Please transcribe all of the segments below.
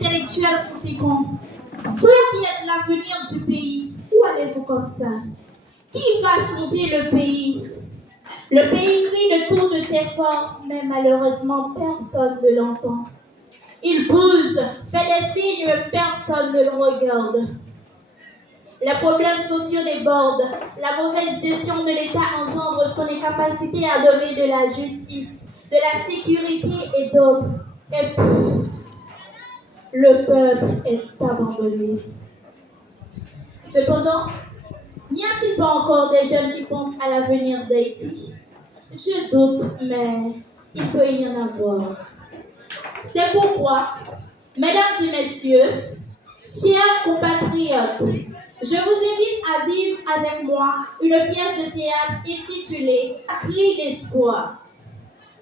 intellectuels conséquents. Vous qui êtes l'avenir du pays, où allez-vous comme ça? Qui va changer le pays? Le pays crie de toutes ses forces, mais malheureusement personne ne l'entend. Il bouge, fait des signes, mais personne ne le regarde. Les problèmes sociaux débordent. La mauvaise gestion de l'État engendre son incapacité à donner de la justice, de la sécurité et d'autres. Et le peuple est abandonné. Cependant, n'y a-t-il pas encore des jeunes qui pensent à l'avenir d'Haïti? Je doute, mais il peut y en avoir. C'est pourquoi, mesdames et messieurs, chers compatriotes, je vous invite à vivre avec moi une pièce de théâtre intitulée Cris d'espoir,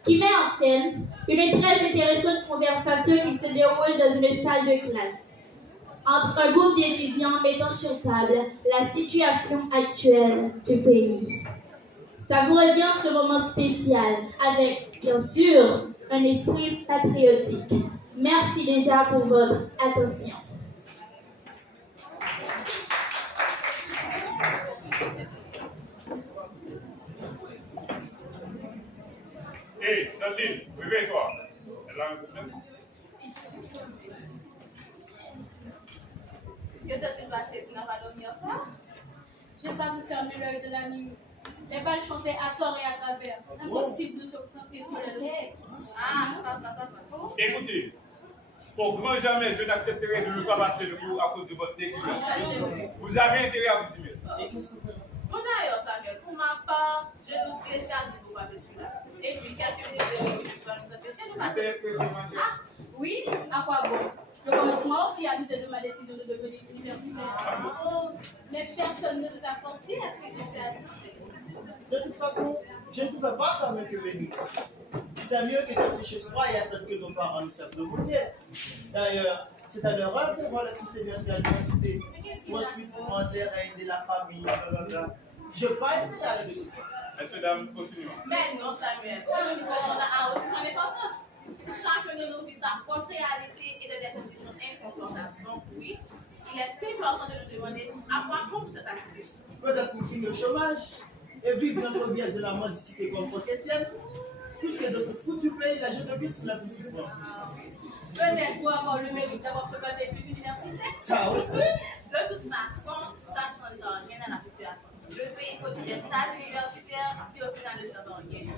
qui met en scène une très intéressante conversation qui se déroule dans une salle de classe entre un groupe d'étudiants mettant sur table la situation actuelle du pays. Savourez bien ce moment spécial avec, bien sûr, un esprit patriotique. Merci déjà pour votre attention. Hé, Sandine, réveille-toi. Elle a un problème? Que s'est-il passé? Tu n'as pas dormi hier soir? Je n'ai pas pu fermer l'œil de la nuit. Les balles chantaient à tort et à travers. Impossible de se concentrer sur les leçons. Ah, ça va. Oh. Écoutez, au grand jamais, je n'accepterai de ne pas passer le cours à cause de votre négligence. Vous avez intérêt à vous y mettre. Et qu'est-ce que vous faites? Bon d'ailleurs, Samuel, pour ma part, je doute déjà du pouvoir de celui-là. Et puis, quelques minutes de va nous empêcher de Vous passer. faites pression, ma chère. Oui, à quoi bon? Je commence moi aussi à douter de ma décision de devenir universitaire. Oh, mais personne ne vous a forcé à ce que je sache. De toute façon, je ne pouvais pas faire mieux que venir ici. C'est mieux que de rester chez soi et attendre que nos parents nous servent de boulière. D'ailleurs, c'est à leur heure de voir le fils et à l'université. Ensuite, pour rentrer à aider la famille, blablabla. Je ne veux pas être là-dessus. Messieurs, dames, continuons. Mais non, Samuel, ce niveau a aussi son importance. Chacun de nous vit sa propre réalité et dans des conditions inconfortables. Donc oui, il est important de nous demander à quoi compte cette activité. Peut-être pour finir le chômage et vivre notre vie de la mendicité comme chrétienne, puisque dans ce foutu pays, la jeune vie sous la plus souffrante. Peut-être pour avoir le mérite d'avoir fréquenté l'université. Ça aussi. De toute façon, ça ne change rien à la situation. Le pays possède des tas universitaires qui au final ne servent à rien.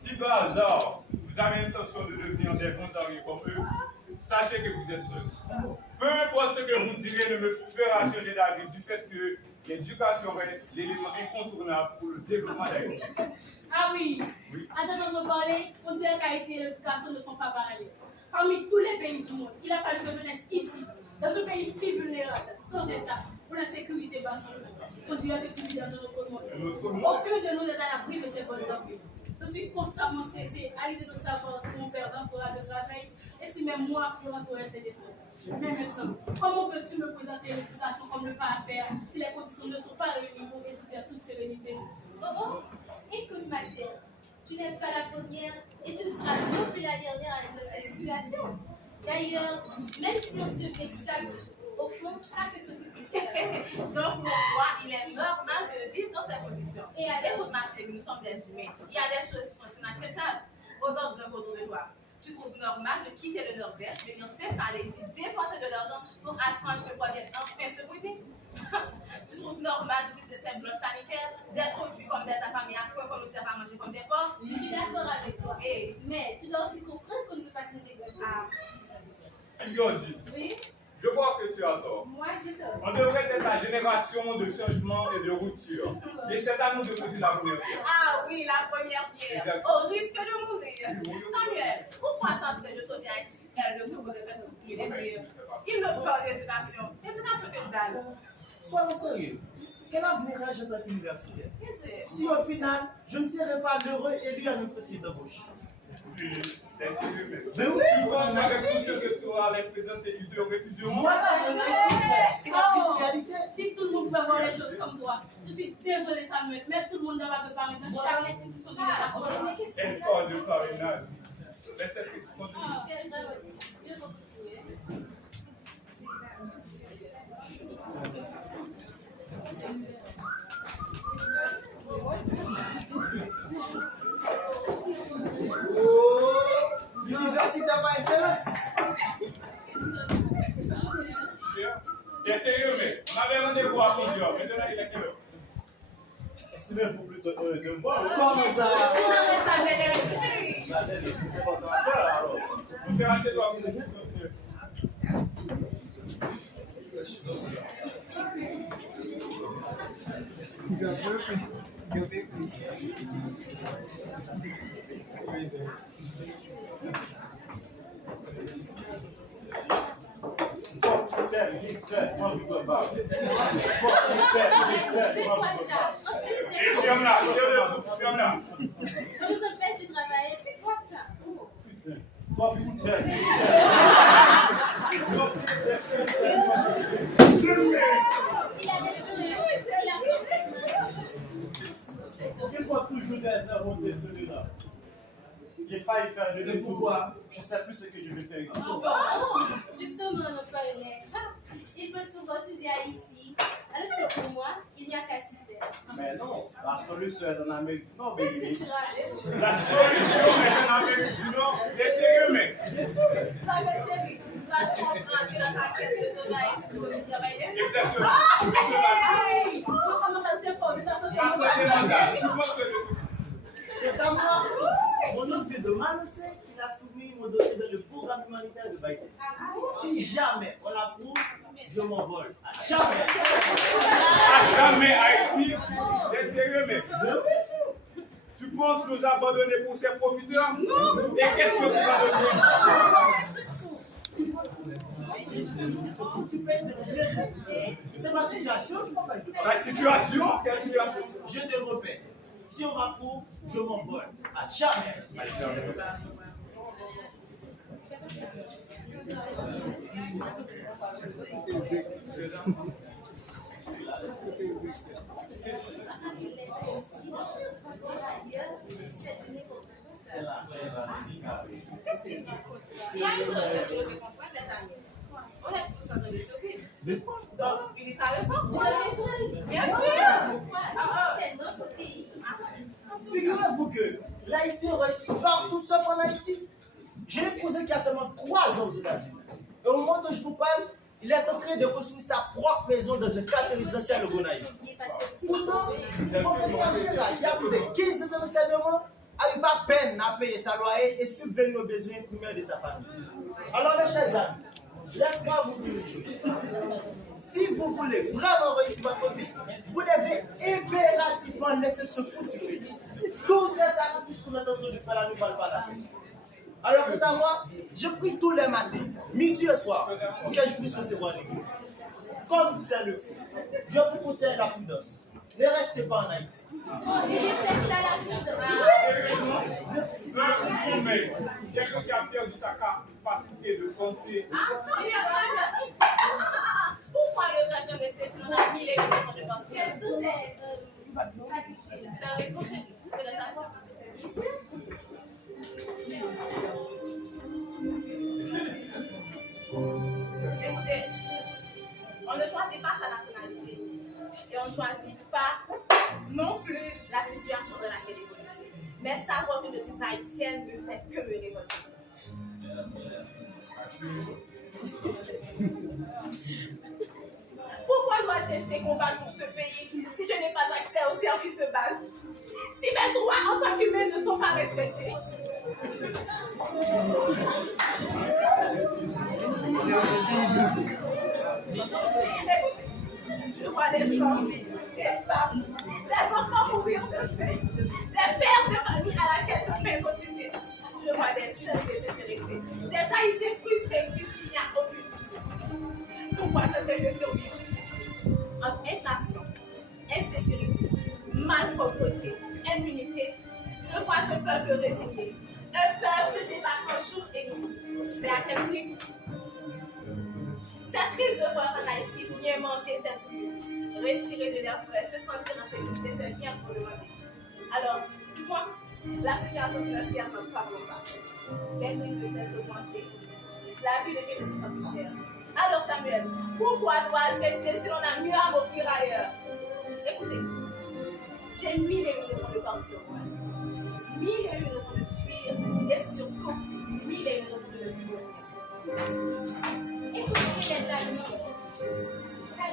Si par hasard, vous avez l'intention de devenir des bons amis comme eux, sachez que vous êtes seuls. Peu importe ce que vous direz ne me fera changer d'avis du fait que l'éducation reste l'élément incontournable pour le développement d'Haïti. Ah oui, attendant de parler, on dirait qu'Haïti et l'éducation ne sont pas parallèles. Parmi tous les pays du monde, il a fallu que je naisse ici, dans ce pays si vulnérable, sans État, où l'insécurité bat son nom. On dirait que tu vis dans un autre monde. Aucun de nous n'est à l'abri de ces bonnes envies. Je suis constamment stressée à l'idée de savoir si mon père rentrera de travail et si même moi je rentrerai ces leçons. Mais maintenant, comment peux-tu me présenter l'éducation comme le pas à faire si les conditions ne sont pas réunies pour étudier à toute sérénité? Oh, écoute ma chère, tu n'es pas la première et tu ne seras non plus la dernière à être dans cette situation. D'ailleurs, même si on se fait chaque jour, au fond, chaque s'occupe de ses affaires. Donc, pour moi, il est normal de vivre dans ces conditions. Et alors? Écoute, ma chérie, nous sommes des humains. Il y a des choses qui sont inacceptables. Regarde d'un côté de toi. Tu trouves normal de quitter le Nord-Est, venir s'installer ici, dépenser de l'argent pour attendre que toi viennes enfin se brûler? Tu trouves normal d'utiliser ces blocs sanitaires, d'être vu comme de ta famille à quoi qu'on nous sert à manger comme des porcs? Je suis d'accord avec toi. Et Mais tu dois aussi comprendre qu'on ne peut pas changer grand chose. Elgodi, Oui, je crois que tu as tort. moi j'ai tort. On devrait être la génération de changement et de rupture. Et c'est à nous de poser la première pierre. ah oui, la première pierre, Exactement. au risque de mourir. Samuel, pourquoi attendre que je saute à Haïti? Elle ne se peut faire tout les pires. Il me parle d'éducation. Éducation que dalle. Soyons sérieux. Quel avenir ai-je en tant qu'universitaire? Qu'est-ce que c'est? Si au final, je ne serai pas l'heureux élu à notre type d'embauche. Oui, est-ce que je Mais oui, tu penses qu'avec tout ce que tu auras représenté, il te refusera? voilà le type, c'est la triste réalité. Si tout le monde peut voir les choses comme toi, je suis désolée Samuel, mais tout le monde doit te parler dans chaque institution de l'État. Elle parle de parrainage. Mais c'est triste, continue. C'est vrai, oui. Je Excellence. T'es sérieux, mec? On avait rendez-vous à plusieurs. Maintenant, il est quelle heure? Estimez-vous plutôt de moi. Comme ça. Bah, c'est pas ton affaire, alors. On s'est racheté toi. C'est quoi ça? En plus des Ferme-la, ferme-la. tu nous empêches de travailler, c'est quoi ça? Il a laissé, il a Pourquoi pas toujours des erreurs de celui-là? J'ai failli faire de détour. Pourquoi? Je ne sais plus ce que je vais faire. Justement, nos parents, ils peuvent souvent sujet Haïti, alors que pour moi, il n'y a qu'à s'y faire. Mais non, la solution est en Amérique du Nord, Qu'est-ce baby. que tu racontes? La solution est en Amérique du Nord. T'es sérieux, mec? Ça va, chérie. Là, je comprends que dans ta quête de travail, tu dois travailler. Exactement. Hey! Je commence à te faire de ta santé. La santé mentale. C'est à moi. Mon oncle vient de m'annoncer qu'il a soumis mon dossier dans le programme humanitaire de Baïté. Si jamais on l'approuve, je m'envole. À jamais. À jamais, Haïti. T'es sérieux, mec? Tu penses nous abandonner pour ces profiteurs? Non. Et qu'est-ce que tu vas donner? C'est ma situation qui m'en va. La situation? Quelle situation? Je te répète. Si on m'approuve, je m'envole. À jamais. À jamais. Il y a une chose que je veux comprendre, les amis. On est tous en train de survivre. Donc, il dit ça raison. Bien sûr. C'est notre pays. Figurez-vous que l'Haïtien réussit partout sauf en Haïti. J'ai un cousin qui a seulement 3 ans aux États-Unis. Et au moment où je vous parle, il est en train de construire sa propre maison dans un quartier résidentiel au Gonaïve. Pourtant, le professeur général, il y a plus de 15 ans de renseignement, arrive à peine à payer sa loyer et subvenir aux besoins primaires de sa famille. Alors, mes chers amis, laisse-moi vous dire une chose. Si vous voulez vraiment réussir votre vie, vous devez impérativement laisser ce foutu pays. Tous ces sacrifices que nous avons entendu faire là, nous ne valent pas la peine. Alors, quant à moi, je prie tous les matins, midi et soir, pour que je puisse recevoir l'église. Comme disait le fou, je vous conseille la prudence. Ne restez pas en Haïti. Quelqu'un qui a perdu sa capacité de penser. Pourquoi le gars de rester si on a mis les raisons de penser? Qu'est-ce que c'est? C'est un rétro chérie. Tu peux laisser ça? Écoutez, on ne choisit pas sa nationalité et on ne choisit pas non plus la situation dans laquelle il évolue. Mais savoir que je suis haïtienne ne fait que me révolter. Pourquoi dois-je rester combattre pour ce pays si je n'ai pas accès aux services de base? Si mes droits en tant qu'humain ne sont pas respectés? Je vois des hommes, des femmes, des enfants mourir de faim, des pères de famille à laquelle je fais continuer. Je vois des jeunes désintéressés, des haïtiens frustrés puisqu'il n'y a aucune mission. Pourquoi tenter de survivre? Entre inflation, insécurité, malpropreté, impunité, je vois ce peuple résigné. Un peuple se débattant jour et nuit. Mais à quel prix? C'est triste de voir en Haïti bien manger cette nuit, respirer de l'air frais, se sentir en sécurité, c'est bien pour demander. Alors, dis-moi, la situation financière n'en parle pas. Les prix de cette augmenté. La vie devient de plus en plus chère. Alors Samuel, pourquoi dois-je rester si l'on a mieux à m'offrir ailleurs? Écoutez, j'ai 1000 et une raisons de partir. 1000 et une raisons de fuir et surtout 1000 et une raisons de ne plus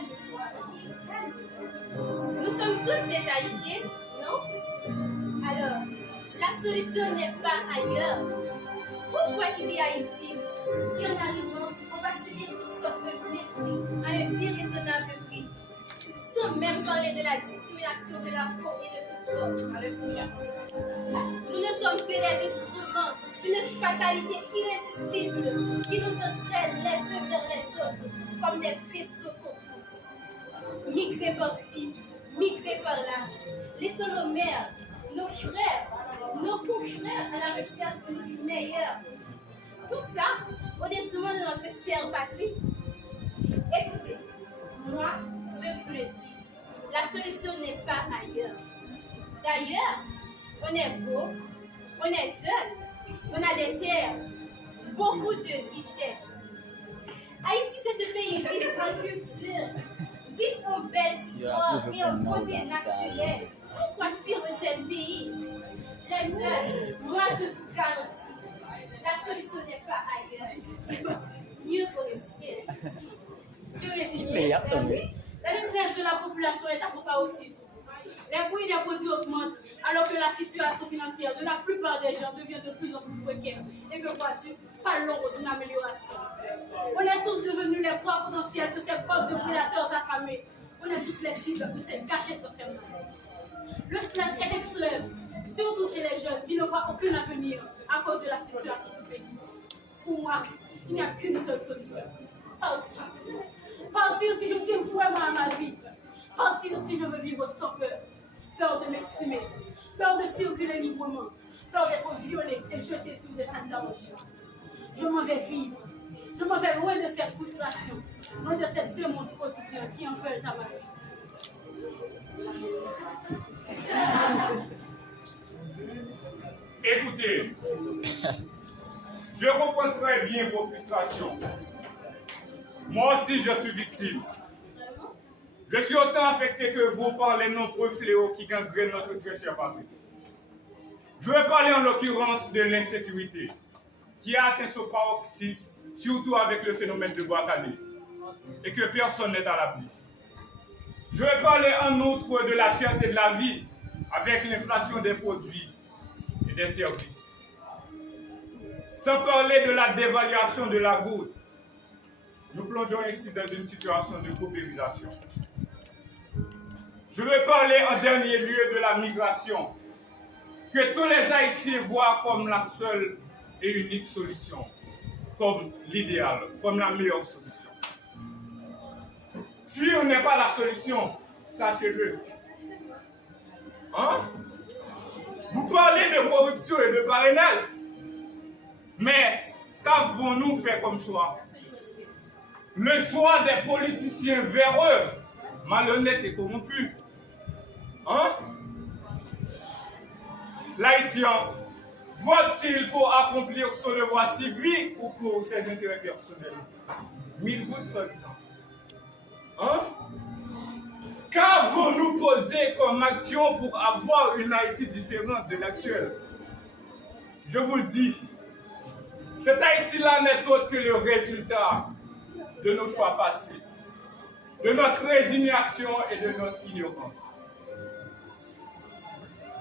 Calme-toi, ok? Calme-toi. Nous sommes tous des Haïtiens, non? Alors, la solution n'est pas ailleurs. Pourquoi quitter Haïti? Si en arrivant, on va subir toutes sortes de mépris à un déraisonnable prix, sans même parler de la discrimination de la peau et de toutes sortes. Alléluia. Nous ne sommes que des instruments d'une fatalité irrésistible qui nous entraîne les uns vers les autres comme des vaisseaux qu'on pousse. Migrer par-ci, migrer par-là, laissant nos mères, nos frères, nos confrères à la recherche d'une vie meilleure. Tout ça au détriment de notre chère patrie. Écoutez, moi, je vous le dis, la solution n'est pas ailleurs. D'ailleurs, on est beau, on est jeune, on a des terres, beaucoup de richesses. Haïti, c'est un pays riche en culture, riche en belles histoires et en beauté naturelle. Pourquoi fuir un tel pays? Les jeunes, moi je vous garantis, la solution n'est pas ailleurs. Mieux faut résister. Sur les signes, la détresse de la population est à son paroxysme. Les prix des produits augmentent alors que la situation financière de la plupart des gens devient de plus en plus précaire. Et que vois-tu? Pas l'ombre d'une amélioration. On est tous devenus les proies potentielles de ces peuples de prédateurs affamés. On est tous les cibles de ces cachettes enfermées. Le stress est extrême, surtout chez les jeunes qui ne voient aucun avenir à cause de la situation du pays. Pour moi, il n'y a qu'une seule solution. Partir. Partir si je tiens vraiment à ma vie. Partir si je veux vivre sans peur. Peur de m'exprimer. Peur de circuler librement. Peur d'être violée et jetée sur des acclamations. Je m'en vais vivre. Je m'en vais loin de cette frustration. Loin de cette démon du quotidien qui en veulent à ma vie. Écoutez, je comprends très bien vos frustrations. Moi aussi, je suis victime. Je suis autant affecté que vous par les nombreux fléaux qui gangrènent notre très chère patrie. Je vais parler en l'occurrence de l'insécurité, qui a atteint son paroxysme, surtout avec le phénomène de Boakale, et que personne n'est à l'abri. Je vais parler en outre de la cherté de la vie, avec l'inflation des produits et des services. Sans parler de la dévaluation de la goutte, nous plongeons ici dans une situation de paupérisation. Je vais parler en dernier lieu de la migration, que tous les Haïtiens voient comme la seule et unique solution, comme l'idéal, comme la meilleure solution. Fuir n'est pas la solution, sachez-le. Hein? Vous parlez de corruption et de parrainage, mais qu'avons-nous fait comme choix? Le choix des politiciens véreux, malhonnêtes et corrompus. Hein? L'Haïtien vote-t-il pour accomplir son devoir civique ou pour ses intérêts personnels? 1000 gouttes par exemple. Hein? Qu'avons-nous posé comme action pour avoir une Haïti différente de l'actuelle? Je vous le dis, cette Haïti-là n'est autre que le résultat de nos choix passés, de notre résignation et de notre ignorance.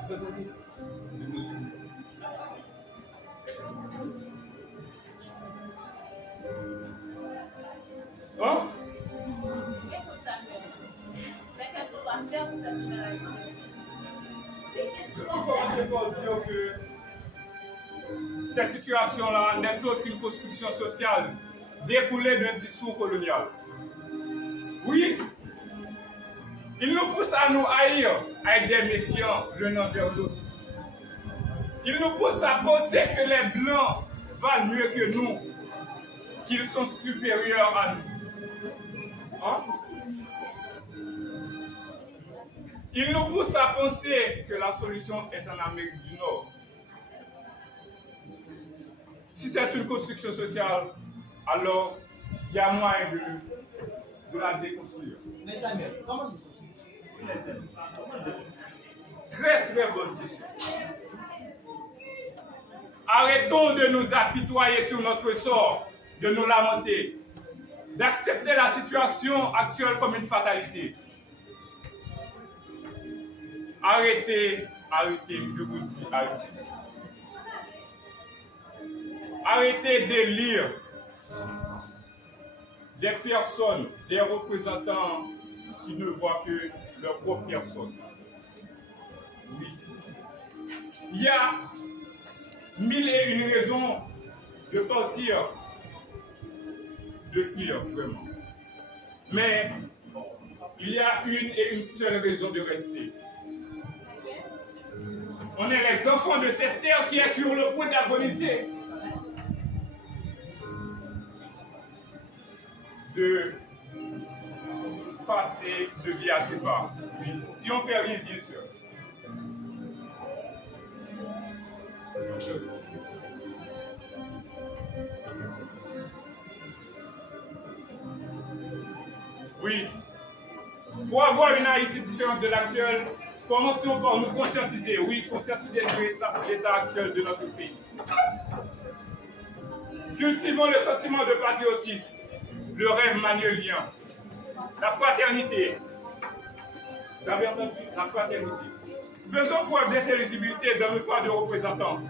Vous entendez? Hein? Écoute ta mère. Mais qu'est-ce qu'on doit faire pour cette nouvelle Haïti? Qu'est-ce Je qu'on peux va faire? commencer par dire que cette situation-là n'est autre qu'une construction sociale découlée d'un discours colonial. Oui, il nous pousse à nous haïr, à être des méfiants l'un envers l'autre. Il nous pousse à penser que les Blancs valent mieux que nous, qu'ils sont supérieurs à nous. Hein? Il nous pousse à penser que la solution est en Amérique du Nord. Si c'est une construction sociale, alors il y a moyen de la déconstruire. Mais Samuel, comment vous construisez? Très très bonne question. Arrêtons de nous apitoyer sur notre sort, de nous lamenter. d'accepter la situation actuelle comme une fatalité. Arrêtez, je vous dis, arrêtez. Arrêtez d'élire des personnes, des représentants qui ne voient que leur propre personne. Oui. Il y a 1001 raisons de partir, de fuir, vraiment. Mais il y a une seule raison de rester. On est les enfants de cette terre qui est sur le point d'agoniser. De passer de vie à départ. Si on fait rien, bien sûr. Oui. Pour avoir une Haïti différente de l'actuelle, commençons par nous conscientiser. Oui, conscientiser de l'état actuel de notre pays. Cultivons le sentiment de patriotisme, le rêve manuelien, la fraternité. Vous avez entendu? La fraternité. Faisons preuve d'intelligibilité dans le choix de représentants.